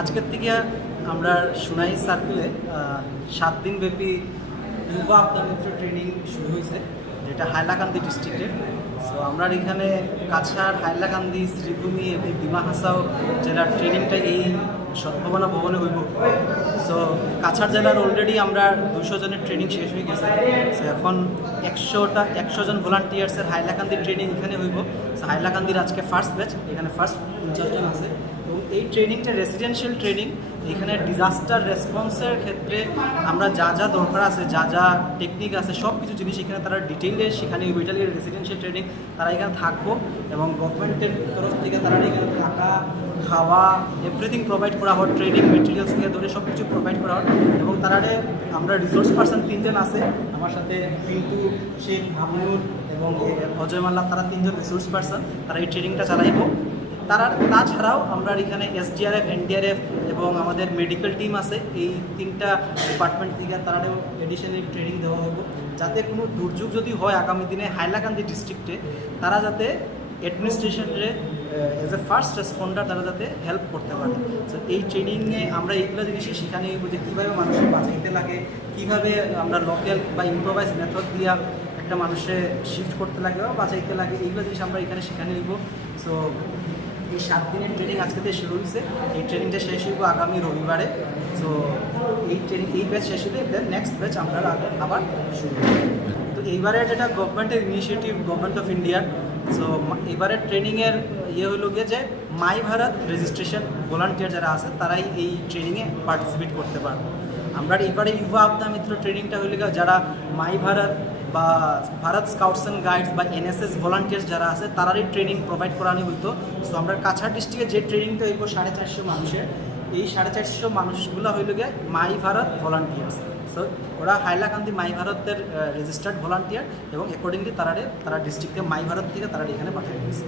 আজকের থেকে আমরা সোনাই সার্কেলে 7 দিন ব্যাপী যুবা আবদা মিত্র ট্রেনিং শুরু হয়েছে, যেটা হাইলাকান্দি ডিস্ট্রিক্টের। সো আমরা এখানে কাছাড়, হাইলাকান্দি, শ্রীভূমি এবং ডিমা হাসাও জেলার ট্রেনিংটা এই সদ্ভাবনা ভবনে হইব। সো কাছাড় জেলার অলরেডি আমরা 200 জনের ট্রেনিং শেষ হয়ে গেছে। সো এখন 100 জন ভলান্টিয়ার্সের হাইলাকান্দির ট্রেনিং এখানে হইব। সো হাইলাকান্দির আজকে ফার্স্ট ব্যাচ, এখানে ফার্স্ট 49 জন আছে। এবং এই ট্রেনিংটা রেসিডেন্সিয়াল ট্রেনিং। এখানে ডিজাস্টার রেসপন্সের ক্ষেত্রে আমরা যা যা দরকার আছে, যা যা টেকনিক আছে, সব কিছু জিনিস এখানে তারা ডিটেইলে সেখানে ইটালির রেসিডেন্সিয়াল ট্রেনিং তারা এখানে থাকবো। এবং গভর্নমেন্টের তরফ থেকে তারা এখানে থাকা, খাওয়া, এভরিথিং প্রোভাইড করা হয়। ট্রেনিং মেটেরিয়ালস থেকে ধরে সব কিছু প্রোভাইড করা হয়। এবং তারা আমরা রিসোর্স পার্সন 3 জন আছে আমার সাথে, পিন্টু, শেখ, আমিনুর এবং অজয় মাল্লা, তারা 3 জন রিসোর্স পার্সন। তারা এই ট্রেনিংটা চালাইব। তাছাড়াও আমরা এখানে এসডিআরএফ, এনডিআরএফ এবং আমাদের মেডিকেল টিম আছে। এই 3টা ডিপার্টমেন্ট থেকে তারা এডিশনাল ট্রেনিং দেওয়া হবে, যাতে কোনো দুর্যোগ যদি হয় আগামী দিনে হাইলাকান্দি ডিস্ট্রিক্টে, তারা যাতে অ্যাডমিনিস্ট্রেশনের এজ এ ফার্স্ট রেসপন্ডার তারা যাতে হেল্প করতে পারে। সো এই ট্রেনিংয়ে আমরা এইগুলো জিনিসই শিখানি হইব, যে কীভাবে মানুষের বাঁচাইতে লাগে, কীভাবে আমরা লোকাল বা ইম্প্রোভাইজ মেথড দিয়া একটা মানুষের শিফট করতে লাগে বা বাঁচাইতে লাগে, এইগুলো জিনিস আমরা এখানে শিখানি হইব। সো এই 7 দিনের ট্রেনিং আজকে থেকে শুরু হয়েছে। এই ট্রেনিংটা শেষ হইব আগামী রবিবারে। সো এই ব্যাচ শেষ হলে দেন নেক্সট ব্যাচ আমরা আবার শুরু করব। তো এইবারে যেটা গভর্নমেন্টের ইনিশিয়েটিভ, গভর্নমেন্ট অফ ইন্ডিয়ার। সো এবারের ট্রেনিংয়ের হলো গিয়ে যে মাই ভারত রেজিস্ট্রেশন ভলান্টিয়ার যারা আছে তারাই এই ট্রেনিংয়ে পার্টিসিপেট করতে পারবে। আমরা এবারে যুবা আবদা মিত্র ট্রেনিংটা হইলে যারা মাই ভারত বা ভারত স্কাউটস অ্যান্ড গাইডস বা এনএসএস ভলান্টিয়ার্স যারা আছে তারারই ট্রেনিং প্রোভাইড করানো হইতো। সো আমরা কাছাড় ডিস্ট্রিক্টে যে ট্রেনিংটা হইব 450 মানুষের, এই 450 মানুষগুলো হইল গিয়ে মাই ভারত ভলান্টিয়ার্স। সো ওরা হাইলাকান্দি মাই ভারতের রেজিস্টার্ড ভলান্টিয়ার এবং অ্যাকর্ডিংলি তারা ডিস্ট্রিক্টে মাই ভারত থেকে তারা এখানে পাঠিয়ে দিয়েছে।